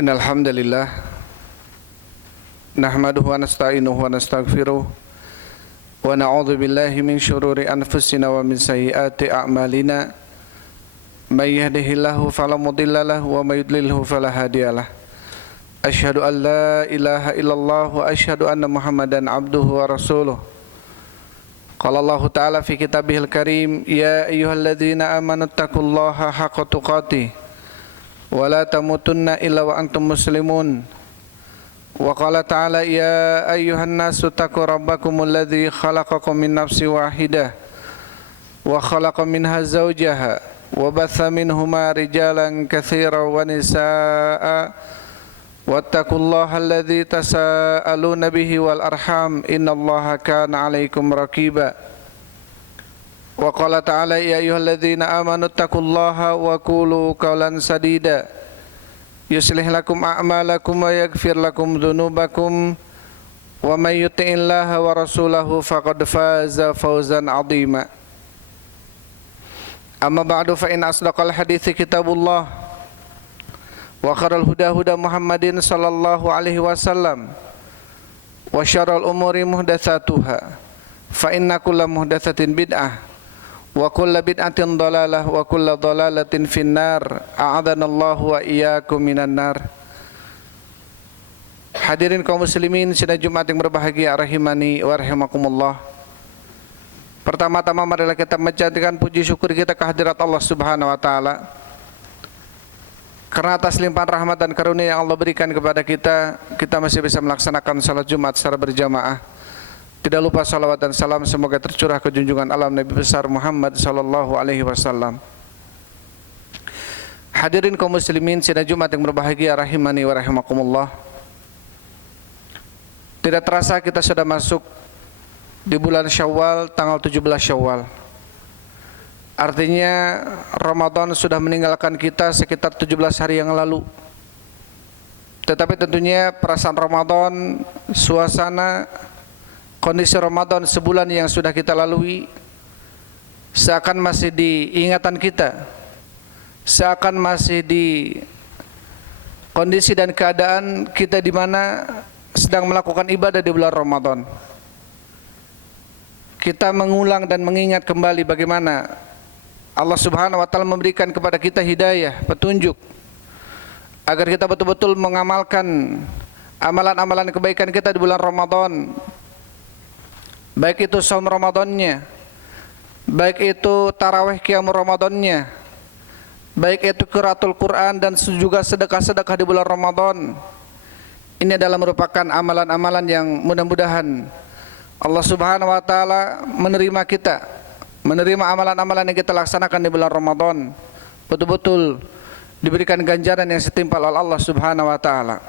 Innal hamdalillah nahmaduhu wa nasta'inuhu wa nastaghfiruh wa na'udzu billahi min syururi anfusina wa min sayyiati a'malina may yahdihillahu fala mudilla lahu wa may yudlilhu fala hadiyalah. Asyhadu an la ilaha illallah wa asyhadu anna Muhammadan abduhu wa rasuluh. Qala Allah ta'ala fi kitabihil karim, ya ayyuhalladzina amanu taqullaha haqqa tuqatih wa la tamutunna illa wa antum muslimun. Wa qala ta'ala, ya ayyuhan nasu taqu rabbakumul ladzi khalaqakum min nafsin wahidah wa khalaqa minha zawjaha wa batha minhuma rijalan katsiran wa nisaa'a wattaqullaha alladzi tasaaluna bihi wal arham innallaha kana 'alaikum raqiba. Wa qala ta'ala, ya ayyuhalladzina amanu taqullaha wa qulu qawlan sadida yuslih lakum a'malakum wa yaghfir lakum dhunubakum wa may yuti'illaha wa rasulahu faqad faza fawzan 'azima. Amma ba'du, fa in asdaqal hadithi kitabullah wa khairal huda huda Muhammadin sallallahu alaihi wasallam wa syarrul umuri muhdatsatuha fa inna kulla muhdatsatin bid'ah wa kulla bid'atin dhalalah wa kulla dhalalatin finnar. A'adhanallahu wa iyyakum minan nar. Hadirin kaum muslimin sidang Jumat yang berbahagia, rahimani wa rahimakumullah. Pertama-tama marilah kita menjadikan puji syukur kita kehadirat Allah Subhanahu wa taala karena atas limpahan rahmat dan karunia yang Allah berikan kepada kita, kita masih bisa melaksanakan salat Jumat secara berjamaah. Tidak lupa salawat dan salam semoga tercurah ke junjungan alam Nabi besar Muhammad sallallahu alaihi wasallam. Hadirin kaum muslimin sidang Jumat yang berbahagia, rahimani wa rahimakumullah. Tidak terasa kita sudah masuk di bulan Syawal, tanggal 17 Syawal. Artinya Ramadan sudah meninggalkan kita sekitar 17 hari yang lalu. Tetapi tentunya perasaan Ramadan, suasana, kondisi Ramadan sebulan yang sudah kita lalui seakan masih diingatan kita, seakan masih di kondisi dan keadaan kita di mana sedang melakukan ibadah di bulan Ramadan. Kita mengulang dan mengingat kembali bagaimana Allah Subhanahu wa taala memberikan kepada kita hidayah, petunjuk agar kita betul-betul mengamalkan amalan-amalan kebaikan kita di bulan Ramadan. Baik itu saum Ramadannya, baik itu tarawih qiyam Ramadannya, baik itu qiraatul Quran dan juga sedekah-sedekah di bulan Ramadan. Ini adalah merupakan amalan-amalan yang mudah-mudahan Allah Subhanahu wa taala menerima kita, menerima amalan-amalan yang kita laksanakan di bulan Ramadan, betul-betul diberikan ganjaran yang setimpal oleh Allah Subhanahu wa taala.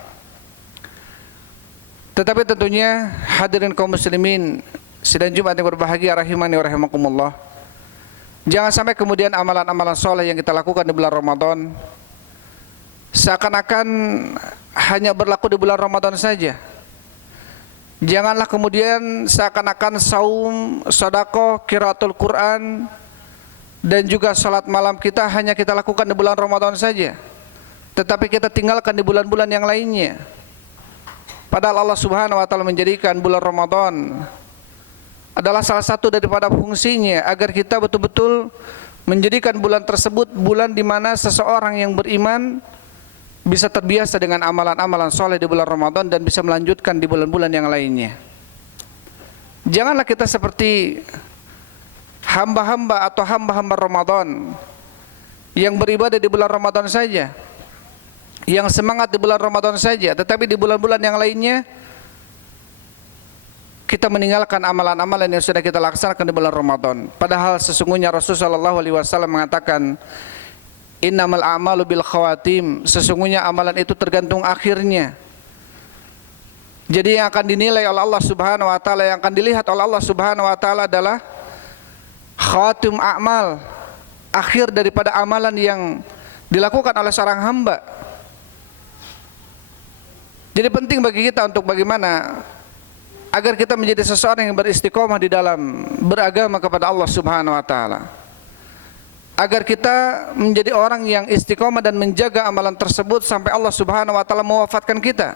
Tetapi tentunya hadirin kaum muslimin sidang Jumat yang berbahagia, rahimani wa rahimakumullah, jangan sampai kemudian amalan-amalan soleh yang kita lakukan di bulan Ramadan seakan-akan hanya berlaku di bulan Ramadan saja. Janganlah kemudian seakan-akan saum, sedekah, qiraatul Quran dan juga salat malam kita hanya kita lakukan di bulan Ramadan saja, tetapi kita tinggalkan di bulan-bulan yang lainnya. Padahal Allah Subhanahu wa taala menjadikan bulan Ramadan adalah salah satu daripada fungsinya agar kita betul-betul menjadikan bulan tersebut bulan di mana seseorang yang beriman bisa terbiasa dengan amalan-amalan soleh di bulan Ramadan dan bisa melanjutkan di bulan-bulan yang lainnya. Janganlah kita seperti hamba-hamba atau hamba-hamba Ramadan yang beribadah di bulan Ramadan saja, yang semangat di bulan Ramadan saja, tetapi di bulan-bulan yang lainnya kita meninggalkan amalan-amalan yang sudah kita laksanakan di bulan Ramadan. Padahal sesungguhnya Rasulullah SAW mengatakan, innamal a'malu bil khawatim, sesungguhnya amalan itu tergantung akhirnya. Jadi yang akan dinilai oleh Allah Subhanahu wa taala, yang akan dilihat oleh Allah Subhanahu wa taala adalah khawatim a'mal, akhir daripada amalan yang dilakukan oleh seorang hamba. Jadi penting bagi kita untuk bagaimana agar kita menjadi seseorang yang beristiqomah di dalam beragama kepada Allah Subhanahu wa taala. agar kita menjadi orang yang istiqomah dan menjaga amalan tersebut sampai Allah Subhanahu wa taala mewafatkan kita.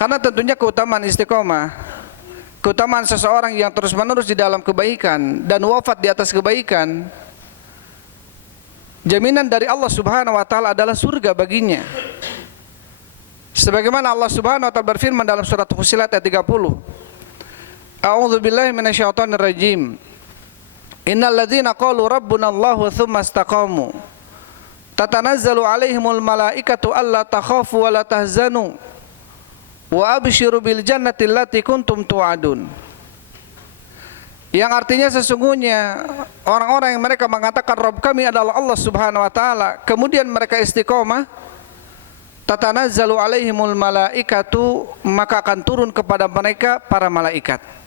Karena tentunya keutamaan istiqomah, keutamaan seseorang yang terus-menerus di dalam kebaikan dan wafat di atas kebaikan, jaminan dari Allah Subhanahu wa taala adalah surga baginya. Sebagaimana Allah Subhanahu wa taala berfirman dalam surat Fussilat ayat 30. A'udzu billahi minasyaitonir rajim. Innal ladzina qalu rabbuna Allahu tsumma istaqamu tatanazzalu 'alaihimul malaikatu alla takhafu wa la tahzanu wa abshiru bil jannati allati kuntum tu'adun. Yang artinya sesungguhnya orang-orang yang mereka mengatakan Rabb kami adalah Allah Subhanahu wa taala, kemudian mereka istiqomah, tatanazzalu 'alaihimul malaikatu, maka akan turun kepada mereka para malaikat.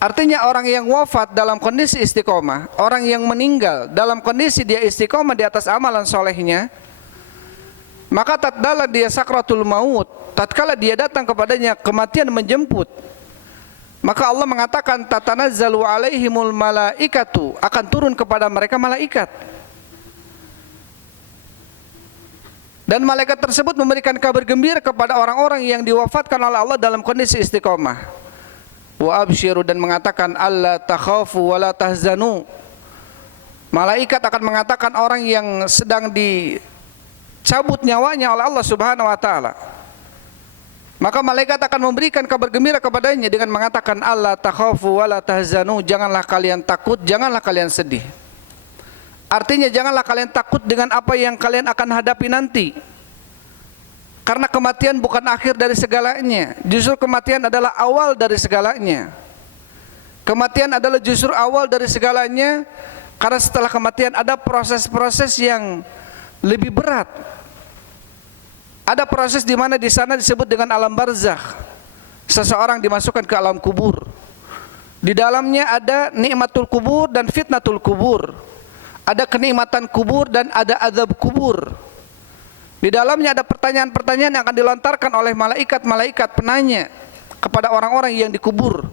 Artinya orang yang wafat dalam kondisi istiqomah, orang yang meninggal dalam kondisi dia istiqomah di atas amalan solehnya, maka tatkala dia sakratul maut, tatkala dia datang kepadanya kematian menjemput, maka Allah mengatakan tatanazzalu alaihimul malaikatu, akan turun kepada mereka malaikat. Dan malaikat tersebut memberikan kabar gembira kepada orang-orang yang diwafatkan oleh Allah dalam kondisi istiqomah. Wa absyiru, dan mengatakan alla takhafu wa la tahzanu. Malaikat akan mengatakan orang yang sedang dicabut nyawanya oleh Allah Subhanahu wa taala, maka malaikat akan memberikan kabar gembira kepadanya dengan mengatakan alla takhafu wa la tahzanu, janganlah kalian takut, janganlah kalian sedih. Artinya janganlah kalian takut dengan apa yang kalian akan hadapi nanti. Karena kematian bukan akhir dari segalanya, justru kematian adalah awal dari segalanya. Kematian adalah justru awal dari segalanya, karena setelah kematian ada proses-proses yang lebih berat. Ada proses di mana di sana disebut dengan alam barzakh. Seseorang dimasukkan ke alam kubur. Di dalamnya ada nikmatul kubur dan fitnatul kubur. Ada kenikmatan kubur dan ada azab kubur. Di dalamnya ada pertanyaan-pertanyaan yang akan dilontarkan oleh malaikat-malaikat penanya kepada orang-orang yang dikubur.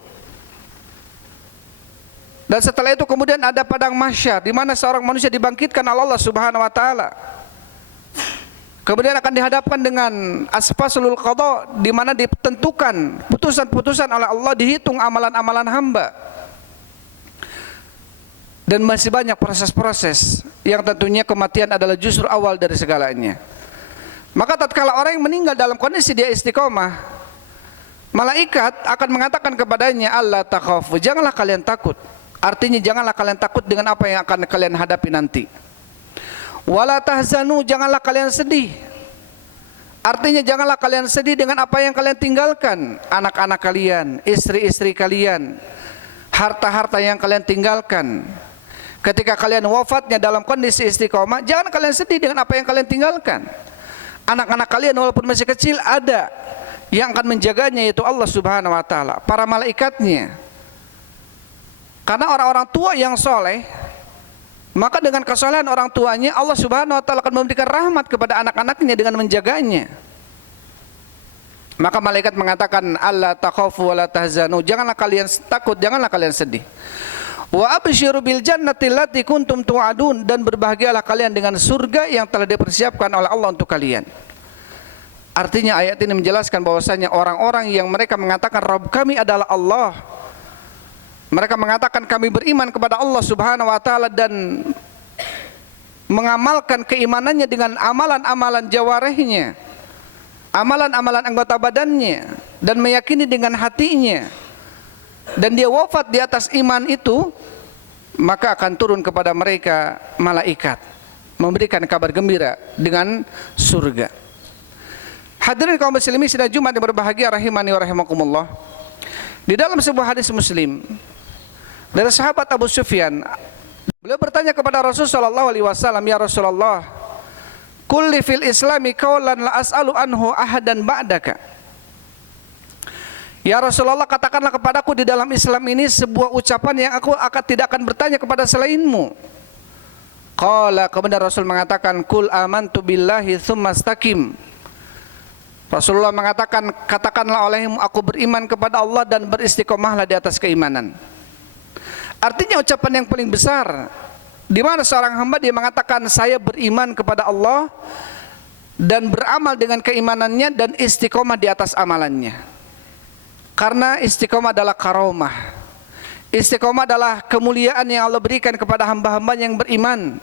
Dan setelah itu kemudian ada padang mahsyar, di mana seorang manusia dibangkitkan oleh Allah Subhanahu wa taala. Kemudian akan dihadapkan dengan asfasulul qada, di mana ditentukan putusan-putusan oleh Allah, dihitung amalan-amalan hamba. Dan masih banyak proses-proses yang tentunya kematian adalah justru awal dari segalanya. Maka tatkala orang yang meninggal dalam kondisi dia istiqomah, malaikat akan mengatakan kepadanya alla takhafu, janganlah kalian takut. Artinya janganlah kalian takut dengan apa yang akan kalian hadapi nanti. Wala tahzanu, janganlah kalian sedih. Artinya janganlah kalian sedih dengan apa yang kalian tinggalkan, anak-anak kalian, istri-istri kalian, harta-harta yang kalian tinggalkan. Ketika kalian wafatnya dalam kondisi istiqomah, jangan kalian sedih dengan apa yang kalian tinggalkan. Anak-anak kalian walaupun masih kecil, ada yang akan menjaganya, yaitu Allah Subhanahu wa taala, para malaikatnya. Karena orang-orang tua yang soleh, maka dengan kesolehan orang tuanya, Allah Subhanahu wa taala akan memberikan rahmat kepada anak-anaknya dengan menjaganya. Maka malaikat mengatakan alla takhafu wa la tahzanu, janganlah kalian takut, janganlah kalian sedih. Wa absyiru bil jannati allati kuntum tu'adun, dan berbahagialah kalian dengan surga yang telah dipersiapkan oleh Allah untuk kalian. Artinya ayat ini menjelaskan bahwasanya orang-orang yang mereka mengatakan Rabb kami adalah Allah, mereka mengatakan kami beriman kepada Allah Subhanahu wa taala dan mengamalkan keimanannya dengan amalan-amalan jawarihnya, amalan-amalan anggota badannya, dan meyakini dengan hatinya, dan dia wafat di atas iman itu, maka akan turun kepada mereka malaikat memberikan kabar gembira dengan surga. Hadirin kaum muslimin sidang Jumat yang berbahagia rahimani wa rahimakumullah. Di dalam sebuah hadis Muslim dari sahabat Abu Sufyan, beliau bertanya kepada Rasul sallallahu alaihi wasallam, ya Rasulullah, kulli fil islami qaulan la as'alu anhu ahadan ba'daka. Ya Rasulullah, katakanlah kepadaku di dalam Islam ini sebuah ucapan yang aku tidak akan bertanya kepada selainmu. Qala, kemudian Rasul mengatakan, kul amantu billahi tsumma istaqim. Rasulullah mengatakan, katakanlah olehmu aku beriman kepada Allah dan beristiqomahlah di atas keimanan. Artinya ucapan yang paling besar, di mana seorang hamba dia mengatakan saya beriman kepada Allah dan beramal dengan keimanannya dan istiqomah di atas amalannya. Karena istiqomah adalah karomah. Istiqomah adalah kemuliaan yang Allah berikan kepada hamba-hamba yang beriman.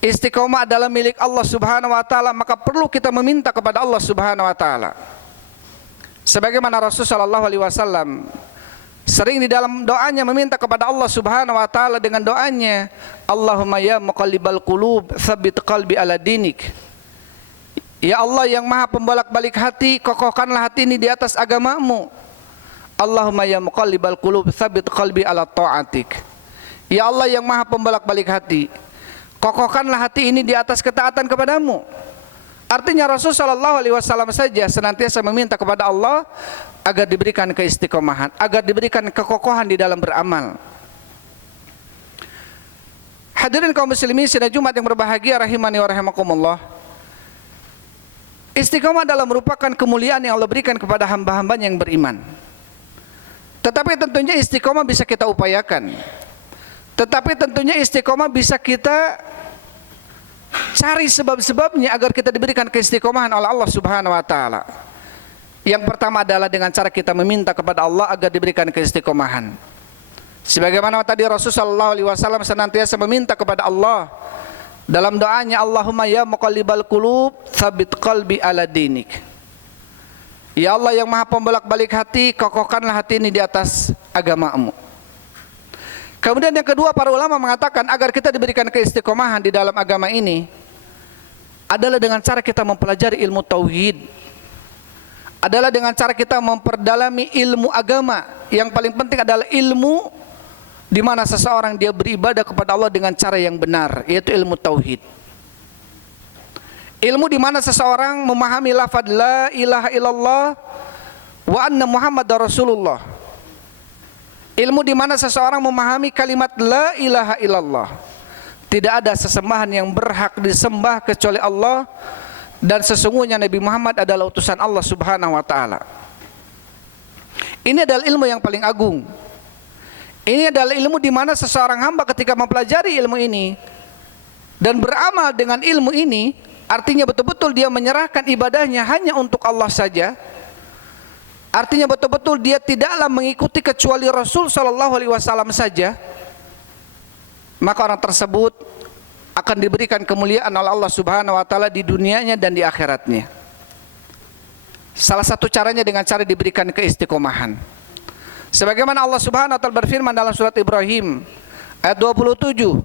Istiqomah adalah milik Allah Subhanahu wa taala, maka perlu kita meminta kepada Allah Subhanahu wa taala. Sebagaimana Rasulullah sallallahu alaihi wasallam sering di dalam doanya meminta kepada Allah Subhanahu wa taala dengan doanya, Allahumma ya muqallibal qulub, tsabbit qalbi ala dinik. Ya Allah yang Maha pembolak-balik hati, kokohkanlah hati ini di atas agamamu. Allahumma ya muqallibal qulub, tsabbit qalbi ala ta'atik. Ya Allah yang Maha pembolak-balik hati, kokohkanlah hati ini di atas ketaatan kepadamu. Artinya Rasulullah SAW saja senantiasa meminta kepada Allah agar diberikan keistiqomahan, agar diberikan kekokohan di dalam beramal. Hadirin kaum muslimin sidang Jumat yang berbahagia rahimani wa rahimakumullah. Istiqomah adalah merupakan kemuliaan yang Allah berikan kepada hamba-hamba yang beriman. Tetapi tentunya istiqomah bisa kita upayakan. Tetapi tentunya istiqomah bisa kita cari sebab-sebabnya agar kita diberikan keistiqomahan oleh Allah Subhanahu wa taala. Yang pertama adalah dengan cara kita meminta kepada Allah agar diberikan keistiqomahan. Sebagaimana tadi Rasulullah SAW senantiasa meminta kepada Allah dalam doanya, Allahumma ya muqallibal qulub, tsabbit qalbi ala dinik. Ya Allah yang Maha pembolak-balik hati, kokohkanlah hati ini di atas agamamu. Kemudian yang kedua, para ulama mengatakan agar kita diberikan keistiqomahan di dalam agama ini adalah dengan cara kita mempelajari ilmu tauhid. Adalah dengan cara kita memperdalami ilmu agama. Yang paling penting adalah ilmu di mana seseorang dia beribadah kepada Allah dengan cara yang benar, yaitu ilmu tauhid. Ilmu di mana seseorang memahami lafaz la ilaha illallah wa anna Muhammadar Rasulullah. Ilmu di mana seseorang memahami kalimat la ilaha illallah. Tidak ada sesembahan yang berhak disembah kecuali Allah, dan sesungguhnya Nabi Muhammad adalah utusan Allah Subhanahu wa taala. Ini adalah ilmu yang paling agung. Ini adalah ilmu di mana seseorang hamba ketika mempelajari ilmu ini dan beramal dengan ilmu ini, artinya betul-betul dia menyerahkan ibadahnya hanya untuk Allah saja. Artinya betul-betul dia tidaklah mengikuti kecuali Rasul sallallahu alaihi wasallam saja. Maka orang tersebut akan diberikan kemuliaan oleh Allah Subhanahu wa taala di dunianya dan di akhiratnya. Salah satu caranya dengan cara diberikan keistiqomahan. Sebagaimana Allah Subhanahu wa taala berfirman dalam surat Ibrahim ayat 27,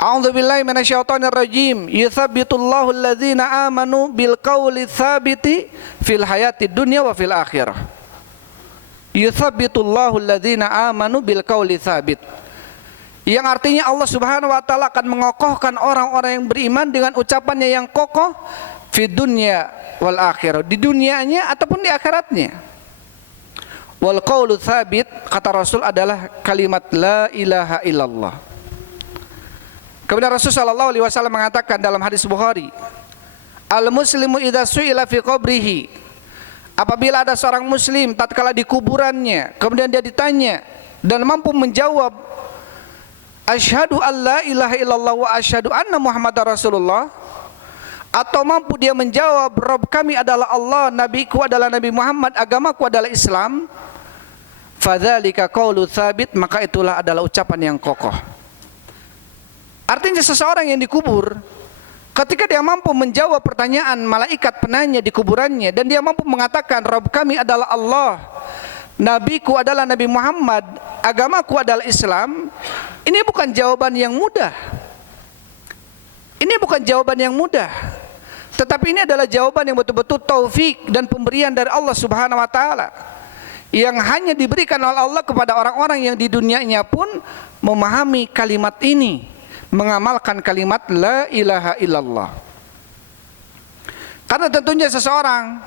A'udzubillahi minasyaitonir rajim, yutsabbitullahu alladzina amanu bil qauli tsabiti fil hayatid dunya wa fil akhirah. Yutsabbitullahu alladzina amanu bil qauli tsabit. Yang artinya Allah Subhanahu wa taala akan mengokohkan orang-orang yang beriman dengan ucapannya yang kokoh fid dunya wal akhirah, di dunianya ataupun di akhiratnya. Wal qaulu tsabit, kata Rasul, adalah kalimat la ilaha illallah. Kemudian Rasul sallallahu alaihi wasallam mengatakan dalam hadis Bukhari, al muslimu idza su'ila fi qabrihi, apabila ada seorang muslim tatkala di kuburannya kemudian dia ditanya dan mampu menjawab asyhadu alla ilaha illallah wa asyhadu anna muhammadar rasulullah, atau mampu dia menjawab Rabb kami adalah Allah, nabiku adalah Nabi Muhammad, agamaku adalah Islam, fadzalika qaulu tsabit, maka itulah adalah ucapan yang kokoh. Artinya seseorang yang dikubur, ketika dia mampu menjawab pertanyaan malaikat penanya di kuburannya dan dia mampu mengatakan Rabb kami adalah Allah, nabiku adalah Nabi Muhammad, agamaku adalah Islam, ini bukan jawaban yang mudah. Ini bukan jawaban yang mudah, tetapi ini adalah jawaban yang betul-betul taufik dan pemberian dari Allah Subhanahu wa taala, yang hanya diberikan oleh Allah kepada orang-orang yang di dunianya pun memahami kalimat ini, mengamalkan kalimat la ilaha illallah. Karena tentunya seseorang,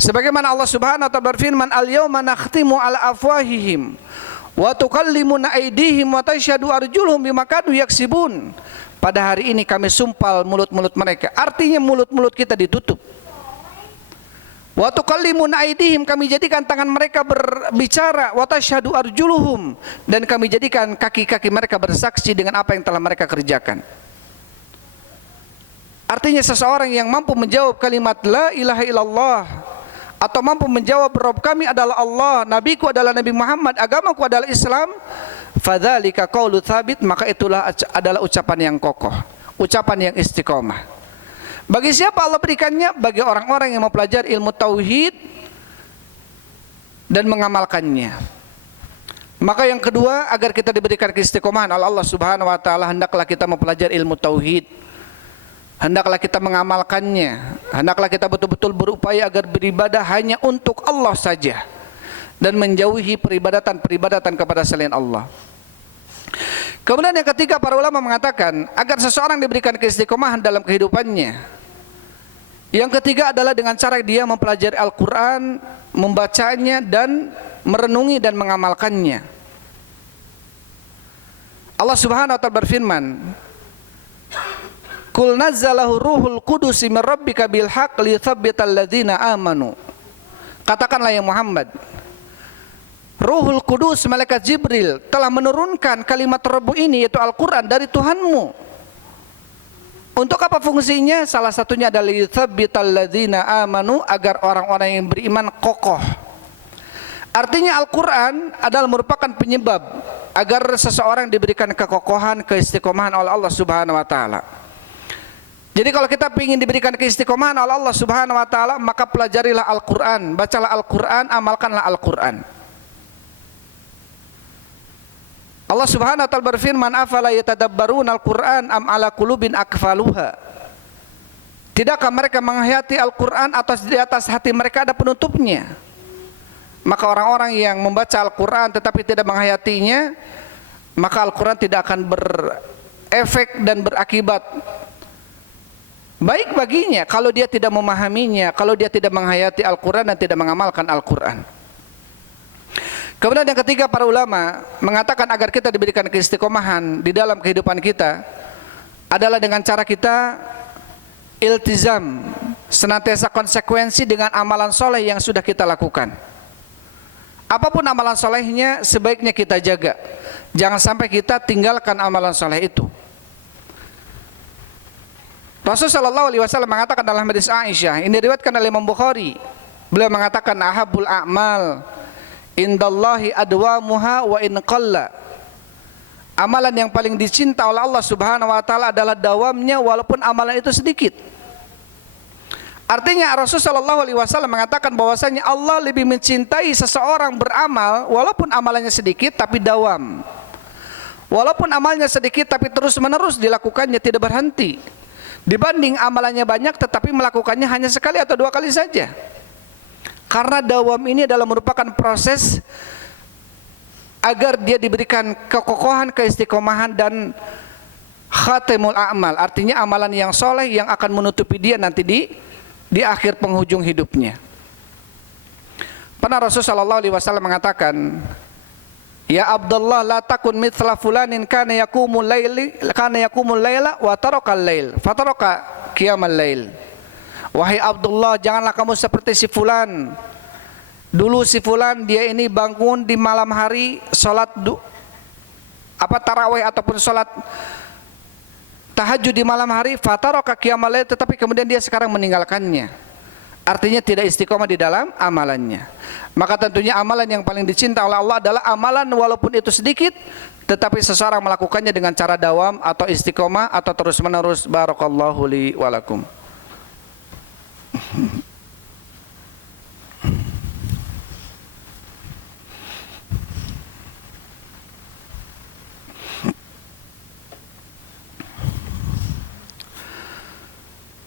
sebagaimana Allah Subhanahu wa taala berfirman, al-yauma nakhtimu ala afwahihim wa tukallimuna aydihim wa tashhadu arjuluhum bima kanu yaksibun. Pada hari ini kami sumpal mulut-mulut mereka. Artinya mulut-mulut kita ditutup. Wa tukallimuna aydihim, kami jadikan tangan mereka berbicara, wa tashhadu arjuluhum, dan kami jadikan kaki-kaki mereka bersaksi dengan apa yang telah mereka kerjakan. Artinya seseorang yang mampu menjawab kalimat la ilaha illallah, atau mampu menjawab Rabb kami adalah Allah, nabiku adalah Nabi Muhammad, agamaku adalah Islam, fadzalika qaulu tsabit, maka itulah adalah ucapan yang kokoh, ucapan yang istiqomah. Bagi siapa Allah berikannya? Bagi orang-orang yang mempelajari ilmu tauhid dan mengamalkannya. Maka yang kedua, agar kita diberikan keistiqomahan oleh Allah Subhanahu wa taala, hendaklah kita mempelajari ilmu tauhid. Hendaklah kita mengamalkannya. Hendaklah kita betul-betul berupaya agar beribadah hanya untuk Allah saja dan menjauhi peribadatan-peribadatan kepada selain Allah. Kemudian yang ketiga, para ulama mengatakan agar seseorang diberikan keistiqomahan dalam kehidupannya, yang ketiga adalah dengan cara dia mempelajari Al-Quran, membacanya dan merenungi dan mengamalkannya. Allah Subhanahu wa ta'ala berfirman, Qul nazzalahu ruhul qudus min rabbika bil haqq liyuthabbital ladzina amanu. Katakanlah ya Muhammad, Ruhul Qudus, malaikat Jibril, telah menurunkan kalimat Rabbu ini, yaitu Al-Quran, dari Tuhanmu. Untuk apa fungsinya? Salah satunya adalah yuthabbital ladzina amanu, agar orang-orang yang beriman kokoh. Artinya Al-Quran adalah merupakan penyebab agar seseorang diberikan kekokohan, keistiqomahan oleh Allah Subhanahu wa taala. Jadi kalau kita ingin diberikan keistiqomahan oleh Allah Subhanahu wa taala, maka pelajarilah Al-Quran, bacalah Al-Quran, amalkanlah Al-Quran. Allah Subhanahu wa taala berfirman, afala yatadabbaruna al-Qur'an am ala qulubin akfaluha. Tidakkah mereka menghayati Al-Qur'an atau di atas hati mereka ada penutupnya? Maka orang-orang yang membaca Al-Qur'an tetapi tidak menghayatinya, maka Al-Qur'an tidak akan berefek dan berakibat baik baginya kalau dia tidak memahaminya, kalau dia tidak menghayati Al-Qur'an dan tidak mengamalkan Al-Qur'an. Kemudian yang ketiga, para ulama mengatakan agar kita diberikan keistiqomahan di dalam kehidupan kita adalah dengan cara kita iltizam, senantiasa konsekuensi dengan amalan soleh yang sudah kita lakukan. Apapun amalan solehnya, sebaiknya kita jaga. Jangan sampai kita tinggalkan amalan soleh itu. Rasulullah SAW mengatakan dalam hadis Aisyah, ini diriwayatkan oleh Imam Bukhari, beliau mengatakan ahabul a'mal indallahi adwamuha wa in qalla. Amalan yang paling dicinta oleh Allah Subhanahu wa taala adalah dawamnya walaupun amalan itu sedikit. Artinya Rasulullah SAW mengatakan bahwasanya Allah lebih mencintai seseorang beramal walaupun amalannya sedikit tapi dawam. Walaupun amalnya sedikit tapi terus-menerus dilakukannya, tidak berhenti, dibanding amalannya banyak tetapi melakukannya hanya sekali atau dua kali saja. Karena dawam ini adalah merupakan proses agar dia diberikan kekokohan, keistiqomahan dan khatimul a'mal. Artinya amalan yang soleh yang akan menutupi dia nanti di akhir penghujung hidupnya. Pernah Rasulullah SAW mengatakan, ya Abdullah, la takun mithla fulanin kana yaqumul laila wa tarakal lail fataraka qiyamal lail. Wahai Abdullah, janganlah kamu seperti si fulan. Dulu si fulan dia ini bangun di malam hari, salat tarawih ataupun salat tahajud di malam hari, fataraka qiyamal lail, tetapi kemudian dia sekarang meninggalkannya. Artinya tidak istiqomah di dalam amalannya. Maka tentunya amalan yang paling dicinta oleh Allah adalah amalan walaupun itu sedikit, tetapi seseorang melakukannya dengan cara dawam atau istiqomah atau terus menerus. Barakallahu li walakum.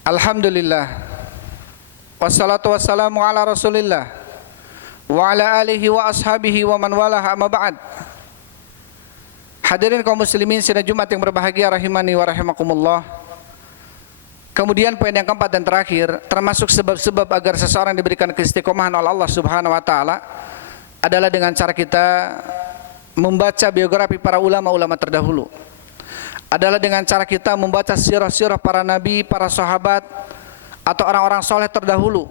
Alhamdulillah, wassalatu wassalamu ala rasulillah wa ala alihi wa ashabihi wa man walah, amma ba'd. Hadirin kaum muslimin sidang Jumat yang berbahagia rahimani wa rahimakumullah. Kemudian poin yang keempat dan terakhir, termasuk sebab-sebab agar seseorang diberikan keistiqomahan oleh Allah Subhanahu wa taala adalah dengan cara kita membaca biografi para ulama-ulama terdahulu. Adalah dengan cara kita membaca sirah-sirah para nabi, para sahabat atau orang-orang soleh terdahulu.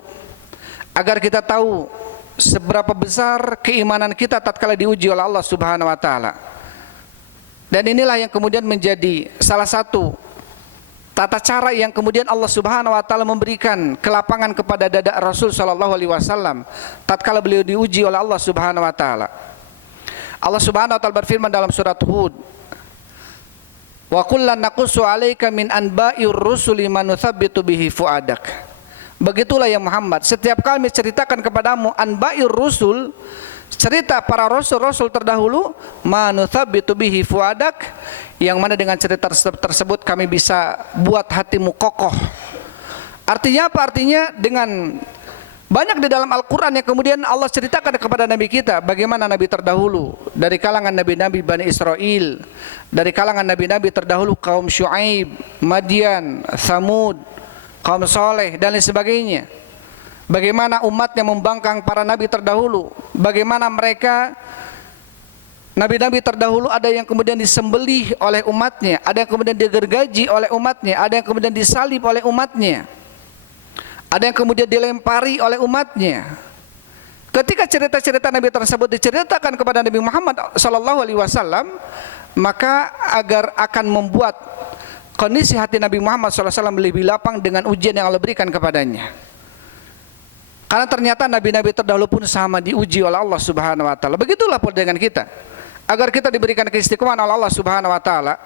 agar kita tahu seberapa besar keimanan kita tatkala diuji oleh Allah Subhanahu wa taala. Dan inilah yang kemudian menjadi salah satu tata cara yang kemudian Allah Subhanahu wa taala memberikan kelapangan kepada dada Rasul sallallahu alaihi wasallam tatkala beliau diuji oleh Allah Subhanahu wa taala. Allah Subhanahu wa taala berfirman dalam surat Hud, "Wa kullan naqussu 'alaika min anba'ir rusuli ma nuthabbitu bihi fuadak." Begitulah ya Muhammad, setiap kali ceritakan kepadamu anba'ir rusul, cerita para rasul-rasul terdahulu, ma nuthabbitu bihi fuadak, yang mana dengan cerita tersebut kami bisa buat hatimu kokoh. Artinya apa? Artinya dengan banyak di dalam Al-Quran yang kemudian Allah ceritakan kepada Nabi kita bagaimana Nabi terdahulu dari kalangan Nabi-Nabi Bani Israel, dari kalangan Nabi-Nabi terdahulu kaum Syuaib, Madian, Thamud, kaum Soleh dan lain sebagainya. Bagaimana umatnya membangkang para Nabi terdahulu, bagaimana mereka Nabi-Nabi terdahulu ada yang kemudian disembelih oleh umatnya, ada yang kemudian digergaji oleh umatnya, ada yang kemudian disalib oleh umatnya, ada yang kemudian dilempari oleh umatnya. Ketika cerita-cerita Nabi tersebut diceritakan kepada Nabi Muhammad SAW, maka agar akan membuat kondisi hati Nabi Muhammad SAW lebih lapang dengan ujian yang Allah berikan kepadanya. Karena ternyata Nabi-Nabi terdahulu pun sama diuji oleh Allah Subhanahu wa taala. Begitulah pula dengan kita. Agar kita diberikan keistiqomahan oleh Allah Subhanahu wa taala,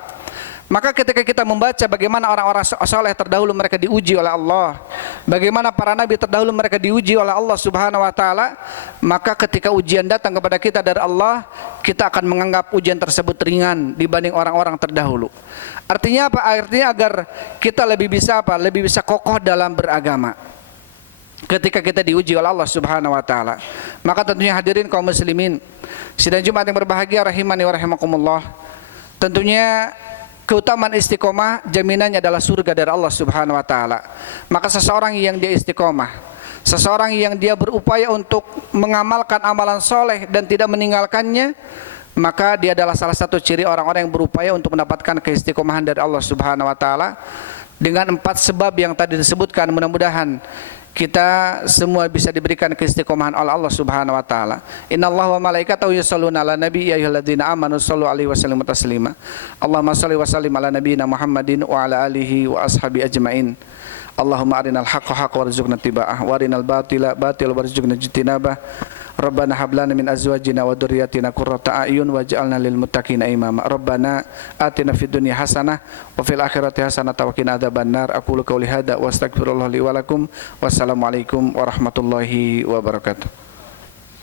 maka ketika kita membaca bagaimana orang-orang saleh terdahulu mereka diuji oleh Allah, bagaimana para nabi terdahulu mereka diuji oleh Allah Subhanahu wa taala, maka ketika ujian datang kepada kita dari Allah, kita akan menganggap ujian tersebut ringan dibanding orang-orang terdahulu. Artinya apa? Artinya agar kita lebih bisa apa? Lebih bisa kokoh dalam beragama. Ketika kita diuji oleh Allah Subhanahu wa taala, maka tentunya hadirin kaum muslimin sidang Jumat yang berbahagia rahimani wa rahimakumullah, tentunya keutamaan istiqomah jaminannya adalah surga dari Allah Subhanahu wa taala. Maka seseorang yang dia istiqomah, seseorang yang dia berupaya untuk mengamalkan amalan soleh dan tidak meninggalkannya, maka dia adalah salah satu ciri orang-orang yang berupaya untuk mendapatkan keistiqomahan dari Allah Subhanahu wa taala dengan 4 sebab yang tadi disebutkan. Mudah-mudahan kita semua bisa diberikan keistiqomahan oleh Allah Subhanahu wa taala. Innallaha wa malaikatahu yusholluna 'alan nabi ya ayyuhalladzina amanu shallu 'alaihi wa sallimu taslima. Allahumma shalli wa sallim ala nabiyyina Muhammadin wa ala alihi wa ashabi ajmain. Allahumma arinal haqqa haqqan warzuqna ittiba'ah wa arinal batila batila warzuqna ijtinabah. Rabbana hab lana min azwajina wa dhurriyyatina qurrata a'yun waj'alna lil muttaqina imama. Rabbana atina fid dunya hasanah wa fil akhirati hasanah wa qina adzabannar. Aqulu qouli hadza wa astaghfirullah li wa lakum. Wassalamualaikum warahmatullahi wabarakatuh.